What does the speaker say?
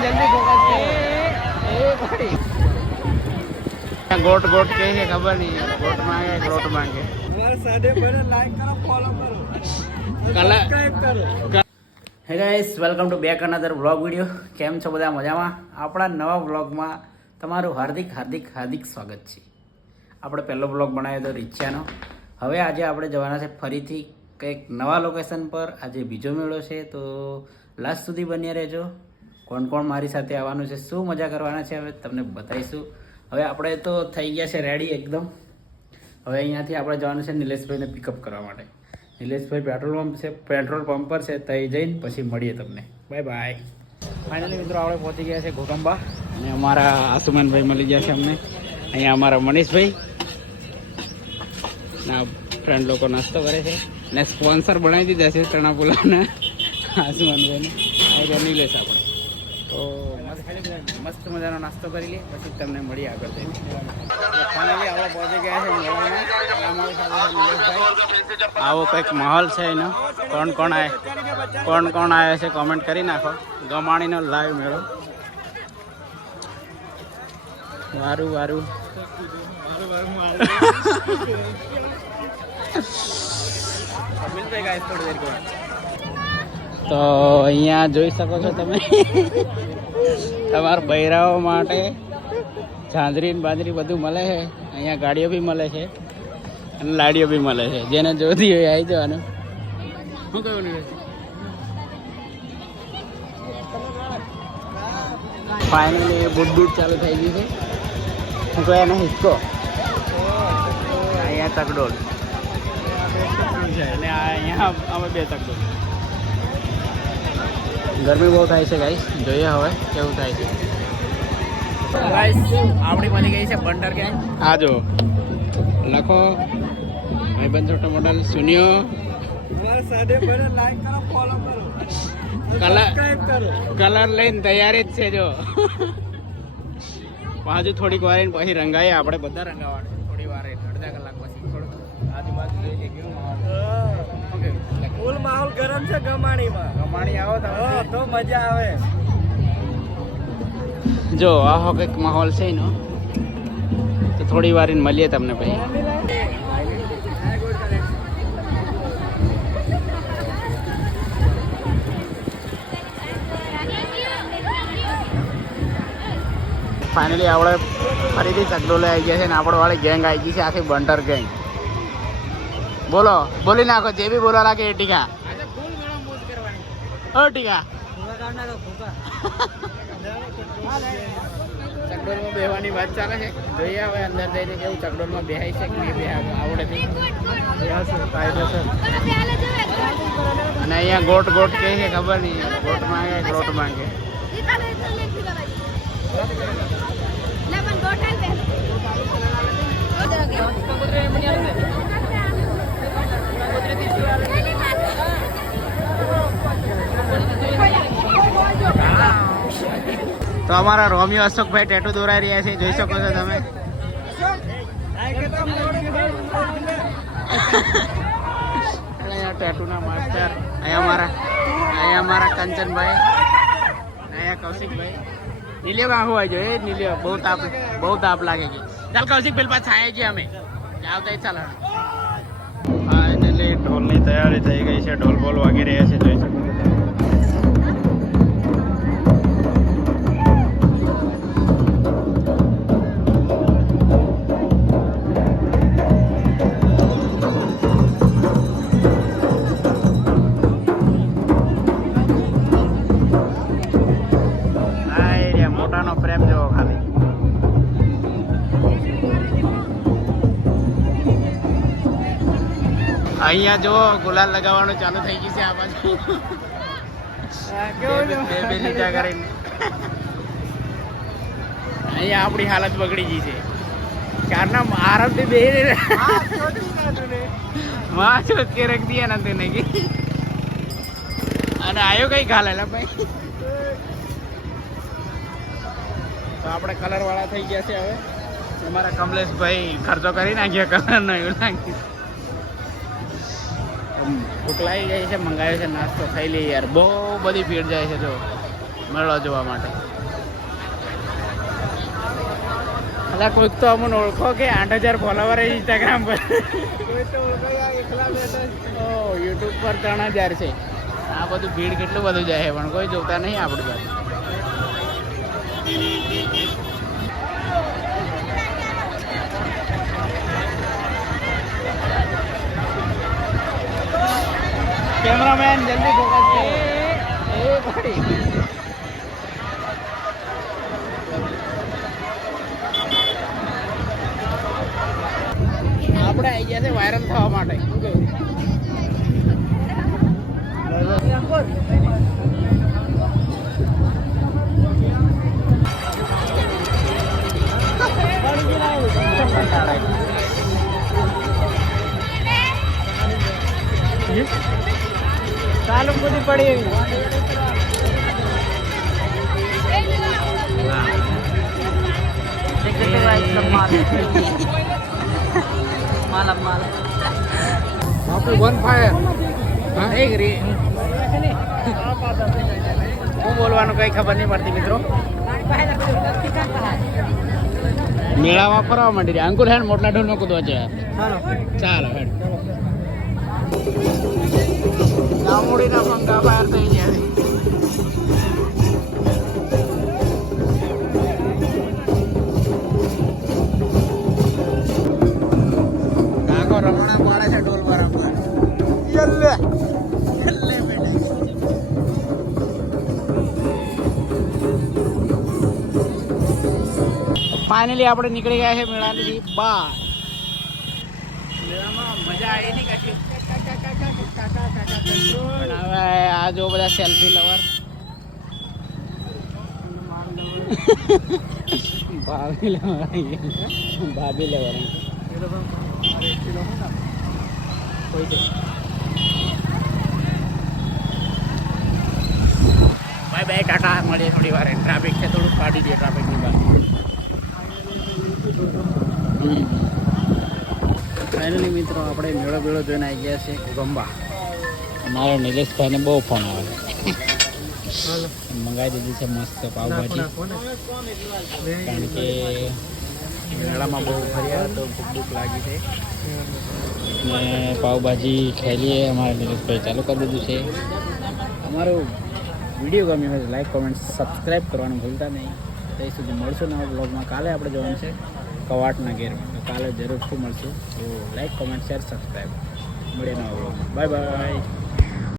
जल्दी फोकस गोट गोट के है खबर नहीं है गोट मांगे ग्रोट मांगे लाइक करो फॉलो करो सब्सक्राइब करो હે guys welcome to back another vlog video કેમ છો બધા મજામાં આપણા નવા વ્લોગમાં તમારું હાર્દિક હાર્દિક હાર્દિક સ્વાગત છે આપણે પહેલો વ્લોગ બનાવ્યો હતો રીછાનો હવે આજે આપણે જવાના છે ફરીથી કંઈક નવા લોકેશન પર આજે બીજો મેળો છે તો લાસ્ટ સુધી બન્યા રહેજો કોણ કોણ મારી સાથે આવવાનું છે શું મજા કરવાના છે હવે તમને બતાવીશું હવે આપણે તો થઈ ગયા છે રેડી એકદમ હવે અહીંયાથી આપણે જવાનું છે નિલેશભાઈને પિકઅપ કરવા માટે નિલેશભાઈ પેટ્રોલ પંપ પર છે ત્યાં જઈને પછી મળીએ તમને બાય બાય ફાઇનલી મિત્રો આપણે પહોંચી ગયા છે ઘોકંબા અને અમારા આસુમાનભાઈ મળી ગયા છે અમને અહીંયા અમારા મનીષભાઈ ના ફ્રેન્ડ લોકો નાસ્તો કરે છે ને સ્પોન્સર બનાવી દીધા છે ચણા પુલાવના આસુમાનભાઈને હવે નિલેશ આપણે તો મસ્ત મજાનો નાસ્તો કરી લઈએ પછી તમને મળીએ આગળ જઈને ફાઇનલી આપણે પહોંચી ગયા છે આવો કંઈક માહોલ છે એનો કોણ કોણ આવ્યા છે કોમેન્ટ કરી નાખો ગમાણીનો લાઈવ મેળો વારું વારું તો અહીંયા જોઈ શકો છો તમે તમારા બૈરાઓ માટે ઝાંઝરી બાંદરી બધું મળે છે અહીંયા ગાડીઓ બી મળે છે અને લાડીઓ બી મળે છે જેને જોતી હોય આવી જવાનું શું કહ્યું નહીં ફાઇનલી બુટ બુટ ચાલુ થઈ ગઈ છે શું કહે એને હિસ્કો અહીંયા તકડોળ છે અને અહીંયા અમે બે તકડોળ ગરમી બહુ થાય છે ગાઈસ જોઈએ હવે કેવું થાય છે ગાઈસ આપણી મળી ગઈ છે બંડર ગેંગ આ જો લખો ભાઈબંધ છોટો મોડલ સુનિયો કલર લઈને તૈયારી જ છે જો હજુ થોડીક વાર પછી રંગાઈએ આપણે બધા રંગાવાનું થોડી વાર અડધા કલાક પછી થોડું આજુબાજુ જોઈ લઈએ કેવું ફૂલ માહોલ ગરમ છે ગમાણી આવો તો મજા આવે જો આવો કંઈક માહોલ છે એનો તો થોડી વાર મળીએ તમને પછી ફાઇનલી આપણે ફરીથી ચકડોલે આવી ગયા છે ને આપણે વાળી ગેંગ આવી ગઈ છે આખી બંટર ગેંગ બોલો બોલી નાખો જે બી બોલવા લાગે એ ટીકા ઓ ટીકા ચકડોલમાં બેહવાની વાત ચાલે છે જોઈએ હવે અંદર જઈને કેવું ચકડોલમાં બેહાય છે કે નહીં બેહાય આવડે છે અને અહીંયા ગોટ ગોટ કે છે ખબર નહીં ગોટ માંગે ગ્રોટ માંગે તો અમારા રોમિયો અશોકભાઈ ટેટુ દોરાઈ રહ્યા છે જોઈ શકો છો તમે અહીંયા ટેટુના માસ્ટર અહીંયા મારા કંચનભાઈ અહીંયા કૌશિકભાઈ નીલિયો આખું આવી જાય નીલિયો બહુ તાપ લાગે છે ચાલ કૌશિક પેલ પાછા આવ્યા છીએ અમે આવતા ચાલો ફાઇનલી ઢોલની તૈયારી થઈ ગઈ છે ઢોલ બોલ વાગી રહ્યા છે જોઈ શકો અહીંયા જો ગુલાલ લગાવવાનું ચાલુ થઈ ગયું છે આ બાજુ બે લીટા કરીને અહીંયા આપણી હાલત બગડી ગઈ છે ચારના આરામથી બે માં ચોટકે રખ દિયા ના તેને અને આવ્યો કઈ ખાલેલા ભાઈ તો આપણે કલર વાળા થઈ ગયા છે હવે અમારા કમલેશભાઈ ખર્ચો કરી નાખ્યો કલરનો એવું નાખ્યું ભૂખ લાગી ગઈ છે મંગાવ્યો છે નાસ્તો ખાઈ લઈએ યાર બહુ બધી ભીડ જાય છે જો મેળો જોવા માટે અલા કોઈક તો અમને ઓળખો કે 8,000 ફોલોવર ઇન્સ્ટાગ્રામ પર યુટ્યુબ પર 3,000 છે. આ બધું ભીડ કેટલું બધું જાય છે પણ કોઈ જોતા નહીં આપણી પાસે. કેમેરામેન જલ્દી ફોકસ કરે. એ ભાઈ આપણે આવી ગયા છે વાયરલ થવા માટે. ચાલુ બધી પડી હું બોલવાનું કઈ ખબર નહીં પડતી મિત્રો. મેળામાં ફરવા માંડી રહ્યા. અંકુર હેડ મોટલા ઢોલ માં કૂદવા છે. ચાલો હેડ. ગામોડીના પંખા બહાર થઈ ગયા છે. કાકો રમણા પાડે છે ઢોલ બરાબર. યલ્લે યલ્લે બેટા. ફાઇનલી આપણે નીકળી ગયા છે મેળાની બહાર. મેળામાં મજા આવી નહીં કશી. હવે આ જો બધા સેલ્ફી લવર ભાભી લવર ભાભી લવર બાય બાય ટાટા. મળીએ થોડી વાર. ટ્રાફિક છે થોડુંક કાઢી દઈએ ટ્રાફિકની બહાર. ફાઇનલી મિત્રો આપણે મેળો બેળો જોઈને આવી ગયા છે ગંબા. અમારો નિલેશભાઈને બહુ ફોન આવે. મંગાવી દીધી છે મસ્ત પાવભાજી. કારણ કે મેળામાં બહુ ફર્યા તો ભૂખ લાગી છે ને પાવભાજી ખાઈ લઈએ. અમારા નિલેશભાઈ ચાલુ કરી દીધું છે. અમારું વિડીયો ગમ્યો હોય લાઈક કોમેન્ટ સબસ્ક્રાઈબ કરવાનું ભૂલતા નહીં. ત્યાં સુધી મળશું નવા બ્લોગમાં. કાલે આપણે જવાનું છે કવાટના ઘેરમાં. તો કાલે જરૂરથી મળશું. તો લાઈક કોમેન્ટ શેર સબસ્ક્રાઈબ. મળીએ નવા બ્લોગમાં. Bye bye.